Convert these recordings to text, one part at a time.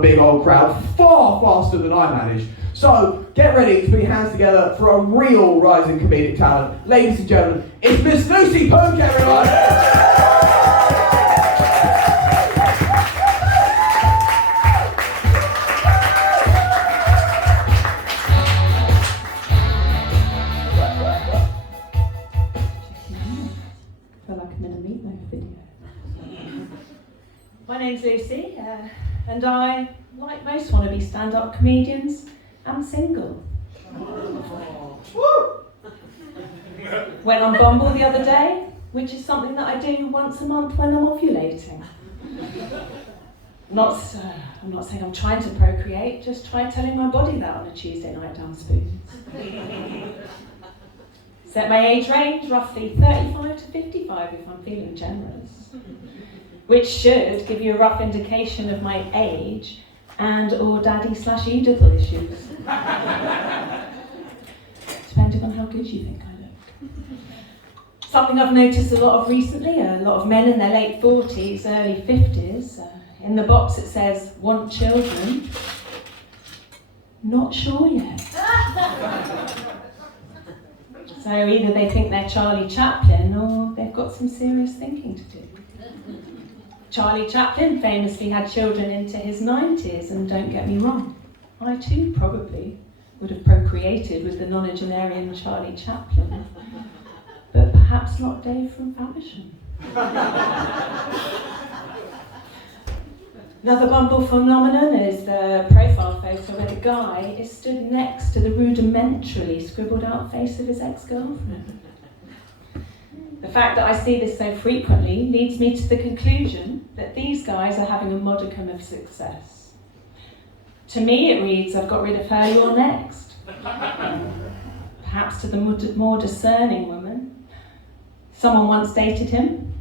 a big old crowd far faster than I managed. So get ready to put your hands together for a real rising comedic talent. Ladies and gentlemen, it's Miss Lucy Poke, everyone! My name's Lucy, and I, like most wannabe stand-up comedians, am single. Went on Bumble the other day, which is something that I do once a month when I'm ovulating. I'm not saying I'm trying to procreate, just try telling my body that on a Tuesday night down spoons. Set my age range, roughly 35 to 55 if I'm feeling generous. Which should give you a rough indication of my age and or daddy/e-double issues. Depending on how good you think I look. Something I've noticed a lot of recently, a lot of men in their late 40s, early 50s, in the box it says, want children. Not sure yet. So either they think they're Charlie Chaplin or they've got some serious thinking to do. Charlie Chaplin famously had children into his 90s, and don't get me wrong, I too probably would have procreated with the nonagenarian Charlie Chaplin, but perhaps not Dave from Faversham. Another Bumble phenomenon is the profile photo where the guy is stood next to the rudimentarily scribbled out face of his ex-girlfriend. The fact that I see this so frequently leads me to the conclusion that these guys are having a modicum of success. To me it reads, I've got rid of her, you're next. Perhaps to the more discerning woman. Someone once dated him.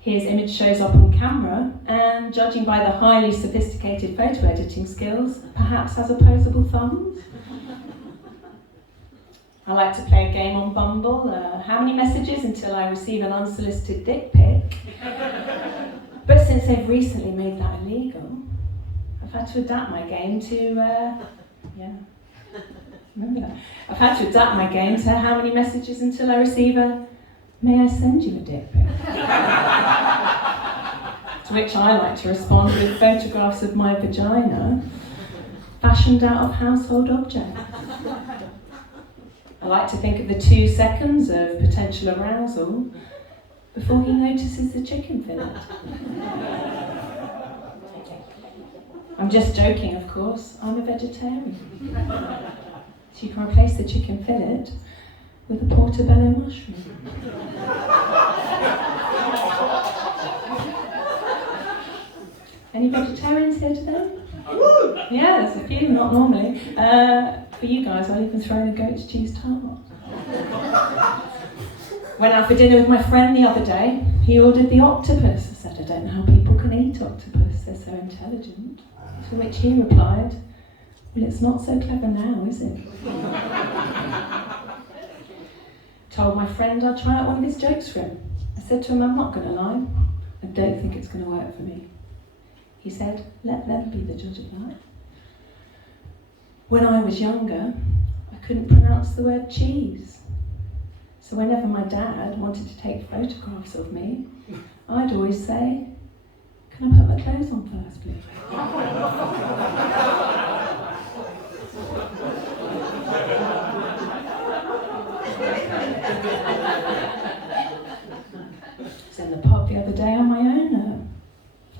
His image shows up on camera, and judging by the highly sophisticated photo editing skills, perhaps has opposable thumbs. I like to play a game on Bumble. How many messages until I receive an unsolicited dick pic? But since they've recently made that illegal, I've had to adapt my game to, remember that? I've had to adapt my game to how many messages until I receive a, may I send you a dick pic? To which I like to respond with photographs of my vagina, fashioned out of household objects. I like to think of the 2 seconds of potential arousal before he notices the chicken fillet. I'm just joking, of course. I'm a vegetarian. So you can replace the chicken fillet with a portobello mushroom. Any vegetarians here today? Yeah, there's a few, not normally. For you guys, I'll even throw in a goat's cheese tart. Went out for dinner with my friend the other day. He ordered the octopus. I said, I don't know how people can eat octopus, they're so intelligent. To which he replied, well, it's not so clever now, is it? Told my friend I'd try out one of his jokes for him. I said to him, I'm not going to lie, I don't think it's going to work for me. He said, let them be the judge of that. When I was younger, I couldn't pronounce the word cheese. So whenever my dad wanted to take photographs of me, I'd always say, can I put my clothes on first, please? I was in the pub the other day on my own.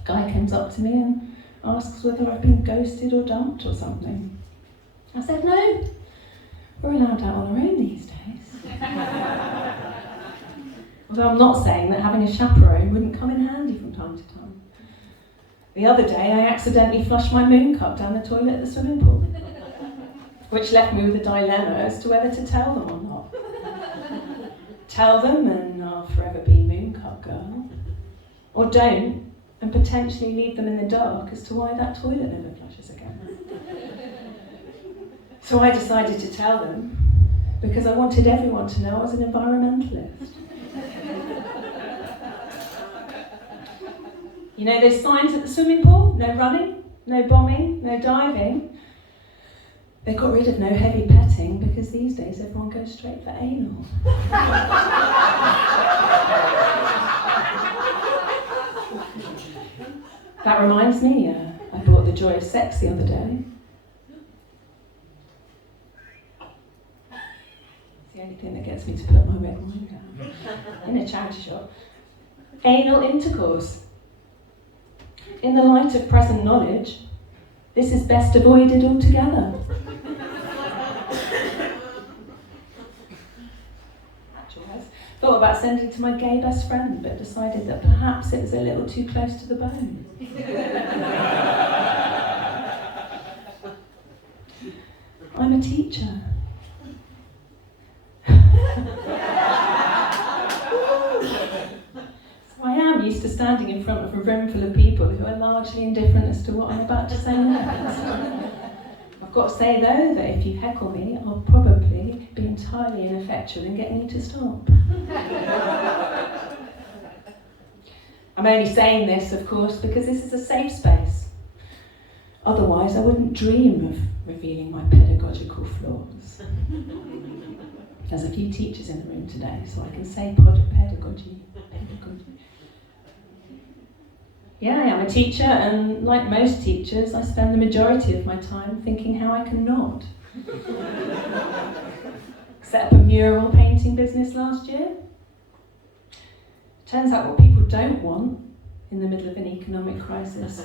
A guy comes up to me and asks whether I've been ghosted or dumped or something. I said, no, we're allowed out on our own these days. Although I'm not saying that having a chaperone wouldn't come in handy from time to time. The other day I accidentally flushed my moon cup down the toilet at the swimming pool, which left me with a dilemma as to whether to tell them or not. Tell them and I'll forever be moon cup girl, or don't and potentially leave them in the dark as to why that toilet never flushes again. So I decided to tell them because I wanted everyone to know I was an environmentalist. You know those signs at the swimming pool? No running, no bombing, no diving. They got rid of no heavy petting because these days everyone goes straight for anal. That reminds me, I bought The Joy of Sex the other day. It's the only thing that gets me to put my red wine down. In a charity shop. Anal intercourse. In the light of present knowledge, this is best avoided altogether. Thought about sending to my gay best friend, but decided that perhaps it was a little too close to the bone. I'm a teacher. So I am used to standing in front of a room full of people who are largely indifferent as to what I'm about to say next. I've got to say though that if you heckle me, I'll probably be entirely ineffectual in getting you to stop. I'm only saying this, of course, because this is a safe space. Otherwise, I wouldn't dream of revealing my pedagogical flaws. There's a few teachers in the room today, so I can say pedagogy. Yeah, I am a teacher, and like most teachers, I spend the majority of my time thinking how I can not. Set up a mural painting business last year. Turns out what people don't want in the middle of an economic crisis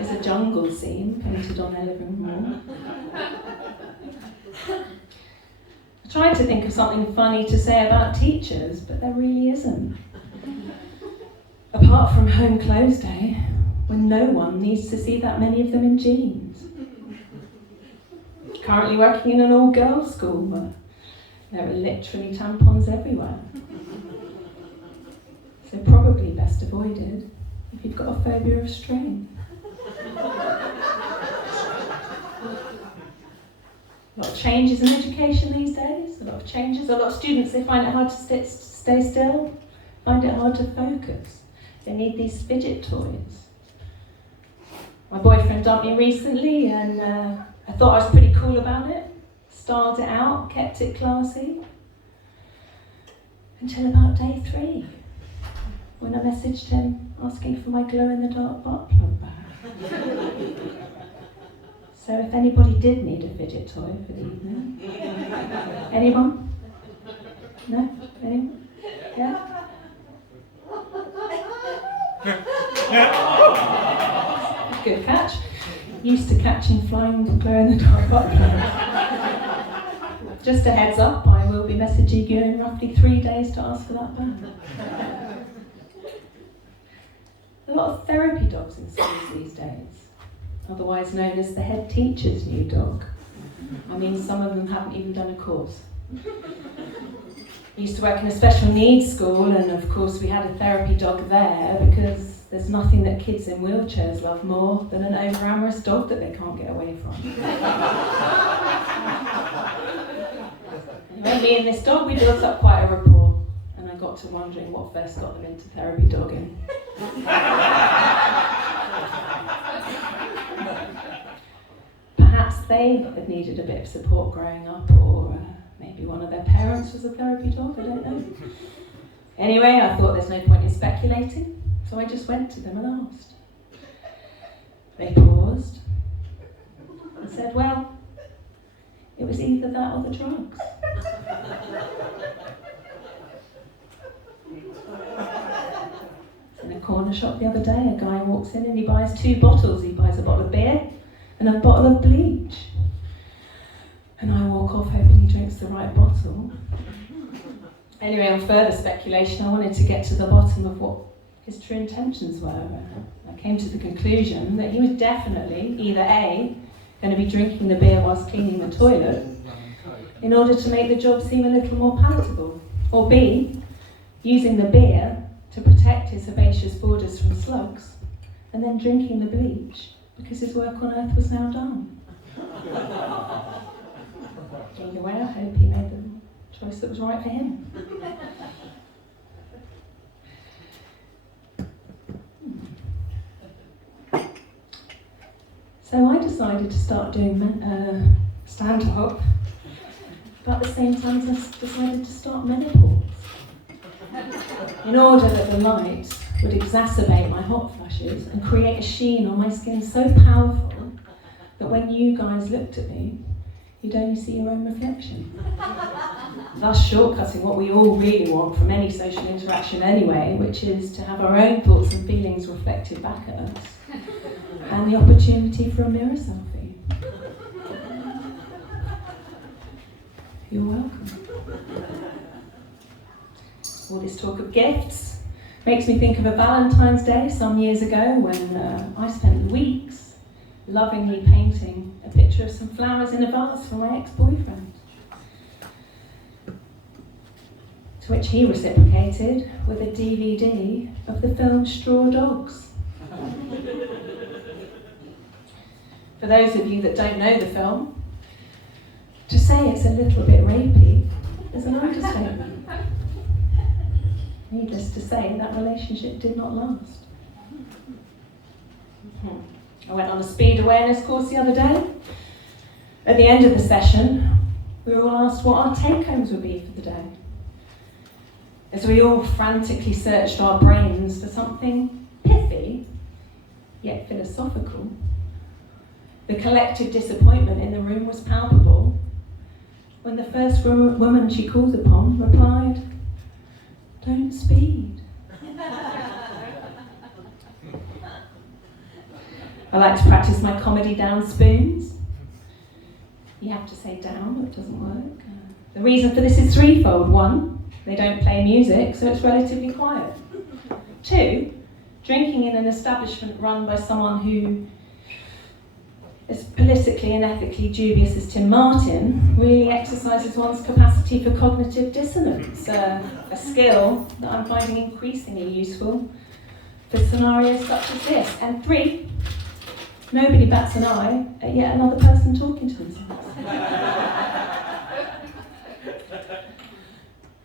is a jungle scene painted on their living room wall. I tried to think of something funny to say about teachers, but there really isn't. Apart from home clothes day, when no one needs to see that many of them in jeans. Currently working in an all-girls school where there are literally tampons everywhere. So probably best avoided if you've got a phobia of string. A lot of changes in education these days, a lot of changes. A lot of students, they find it hard to stay still, find it hard to focus. They need these fidget toys. My boyfriend dumped me recently and I thought I was pretty cool about it. Styled it out, kept it classy. Until about day 3, when I messaged him asking for my glow-in-the-dark butt plug back. So if anybody did need a fidget toy for the evening. Anyone? No? Anyone? Yeah? Good catch. Used to catching flying glow-in-the-dark butt plugs. Just a heads up, I will be messaging you in roughly 3 days to ask for that back. A lot of therapy dogs in schools these days, otherwise known as the head teacher's new dog. I mean, some of them haven't even done a course. I used to work in a special needs school, and of course we had a therapy dog there because there's nothing that kids in wheelchairs love more than an over-amorous dog that they can't get away from. Anyway, me and this dog, we built up quite a rapport, and I got to wondering what first got them into therapy dogging. Perhaps they had needed a bit of support growing up, or maybe one of their parents was a therapy dog, I don't know. Anyway, I thought there's no point in speculating, so I just went to them and asked. They paused and said, well, it was either that or the drugs. In a corner shop the other day, a guy walks in and he buys 2 bottles. He buys a bottle of beer and a bottle of bleach. And I walk off hoping he drinks the right bottle. Anyway, on further speculation, I wanted to get to the bottom of what his true intentions were. I came to the conclusion that he was definitely either A, going to be drinking the beer whilst cleaning the toilet in order to make the job seem a little more palatable, or B, using the beer to protect his herbaceous borders from slugs, and then drinking the bleach because his work on Earth was now done. Either way, I hope he made the choice that was right for him. So So I decided to start doing stand-up, but at the same time I decided to start menopause, in order that the light would exacerbate my hot flushes and create a sheen on my skin so powerful that when you guys looked at me, you'd only see your own reflection. Thus shortcutting what we all really want from any social interaction anyway, which is to have our own thoughts and feelings reflected back at us, and the opportunity for a mirror selfie. You're welcome. All this talk of gifts makes me think of a Valentine's Day some years ago when I spent weeks lovingly painting a picture of some flowers in a vase for my ex-boyfriend. To which he reciprocated with a DVD of the film Straw Dogs. For those of you that don't know the film, to say it's a little bit rapey is an understatement. Needless to say, that relationship did not last. I went on a speed awareness course the other day. At the end of the session, we were all asked what our take-homes would be for the day. As we all frantically searched our brains for something pithy, yet philosophical, the collective disappointment in the room was palpable when the first woman she called upon replied, "Don't speed." I like to practice my comedy down spoons. You have to say down, it doesn't work. The reason for this is threefold. 1, they don't play music, so it's relatively quiet. 2, drinking in an establishment run by someone who as politically and ethically dubious as Tim Martin really exercises one's capacity for cognitive dissonance, a skill that I'm finding increasingly useful for scenarios such as this. And 3, nobody bats an eye at yet another person talking to themselves.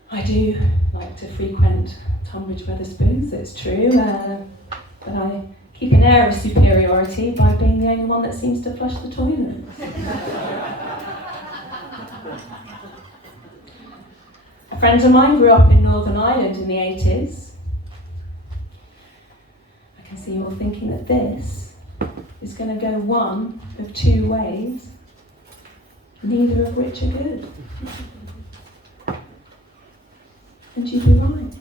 I do like to frequent Tonbridge Wetherspoons, it's true, but I keep an air of superiority by being the only one that seems to flush the toilet. A friend of mine grew up in Northern Ireland in the 80s. I can see you're thinking that this is going to go one of 2 ways, neither of which are good. And you'd be right.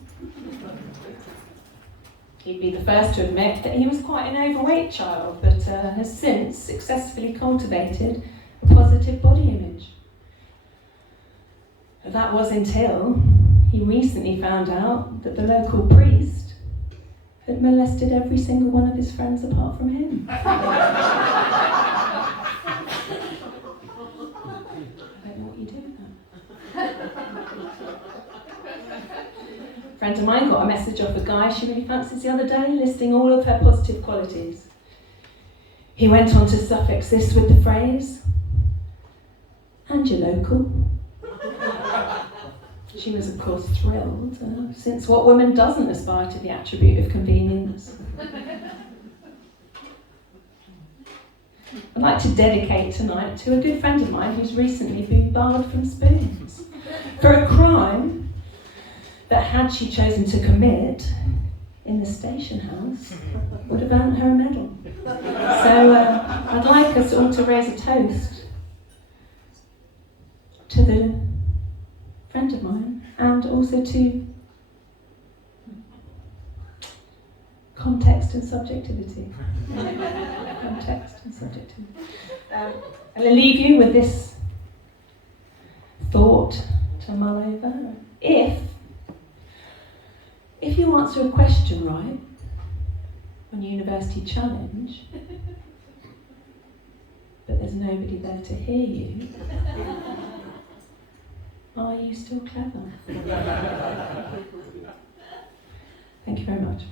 He'd be the first to admit that he was quite an overweight child, but has since successfully cultivated a positive body image. That was until he recently found out that the local priest had molested every single one of his friends apart from him. I don't know what you do with that. A friend of mine got a message off a guy she really fancies the other day, listing all of her positive qualities. He went on to suffix this with the phrase, "And you're local." She was, of course, thrilled, since what woman doesn't aspire to the attribute of convenience? I'd like to dedicate tonight to a good friend of mine who's recently been barred from spoons for a crime that, had she chosen to commit in the station house, would have earned her a medal. So I'd like us all to raise a toast to the friend of mine, and also to context and subjectivity. Context and subjectivity. And I'll leave you with this thought to mull over. If you answer a question right on University Challenge, but there's nobody there to hear you, are you still clever? Thank you very much.